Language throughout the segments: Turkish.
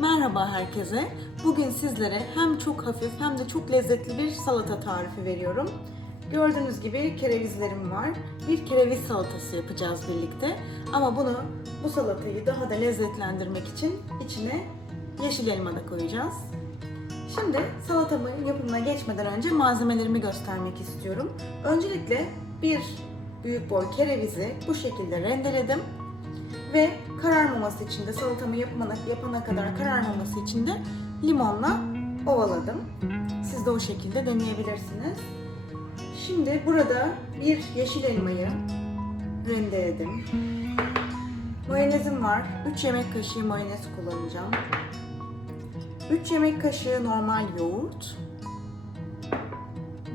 Merhaba herkese. Bugün sizlere hem çok hafif hem de çok lezzetli bir salata tarifi veriyorum. Gördüğünüz gibi kerevizlerim var. Bir kereviz salatası yapacağız birlikte. Ama bunu bu salatayı daha da lezzetlendirmek için içine yeşil elma da koyacağız. Şimdi salatamın yapımına geçmeden önce malzemelerimi göstermek istiyorum. Öncelikle bir büyük boy kerevizi bu şekilde rendeledim. Ve kararmaması için de salatamı yapana, yapana kadar kararmaması için de limonla ovaladım. Siz de o şekilde deneyebilirsiniz. Şimdi burada bir yeşil elmayı rendeledim. Mayonezim var. 3 yemek kaşığı mayonez kullanacağım. 3 yemek kaşığı normal yoğurt.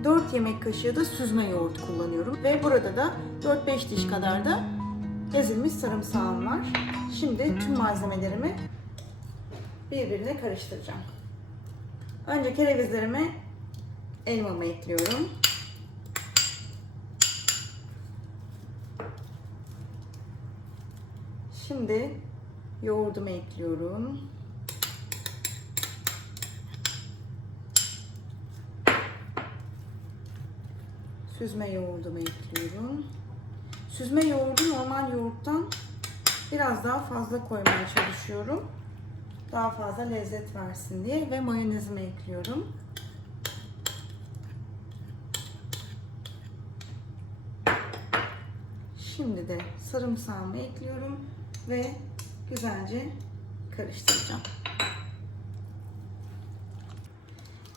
4 yemek kaşığı da süzme yoğurt kullanıyorum. Ve burada da 4-5 diş kadar da ezilmiş sarımsağım var. Şimdi tüm malzemelerimi birbirine karıştıracağım. Önce kerevizlerimi elmamı ekliyorum. Şimdi yoğurdumu ekliyorum. Süzme yoğurdumu ekliyorum. Süzme yoğurdu normal yoğurttan biraz daha fazla koymaya çalışıyorum. Daha fazla lezzet versin diye ve mayonezimi ekliyorum. Şimdi de sarımsağımı ekliyorum ve güzelce karıştıracağım.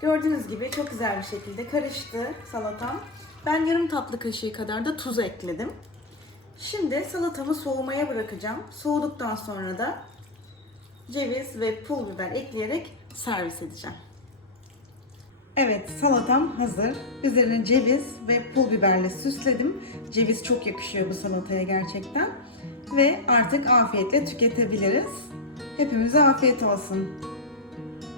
Gördüğünüz gibi çok güzel bir şekilde karıştı salatam. Ben yarım tatlı kaşığı kadar da tuz ekledim. Şimdi salatamı soğumaya bırakacağım. Soğuduktan sonra da ceviz ve pul biber ekleyerek servis edeceğim. Evet, salatam hazır. Üzerine ceviz ve pul biberle süsledim. Ceviz çok yakışıyor bu salataya gerçekten. Ve artık afiyetle tüketebiliriz. Hepimize afiyet olsun.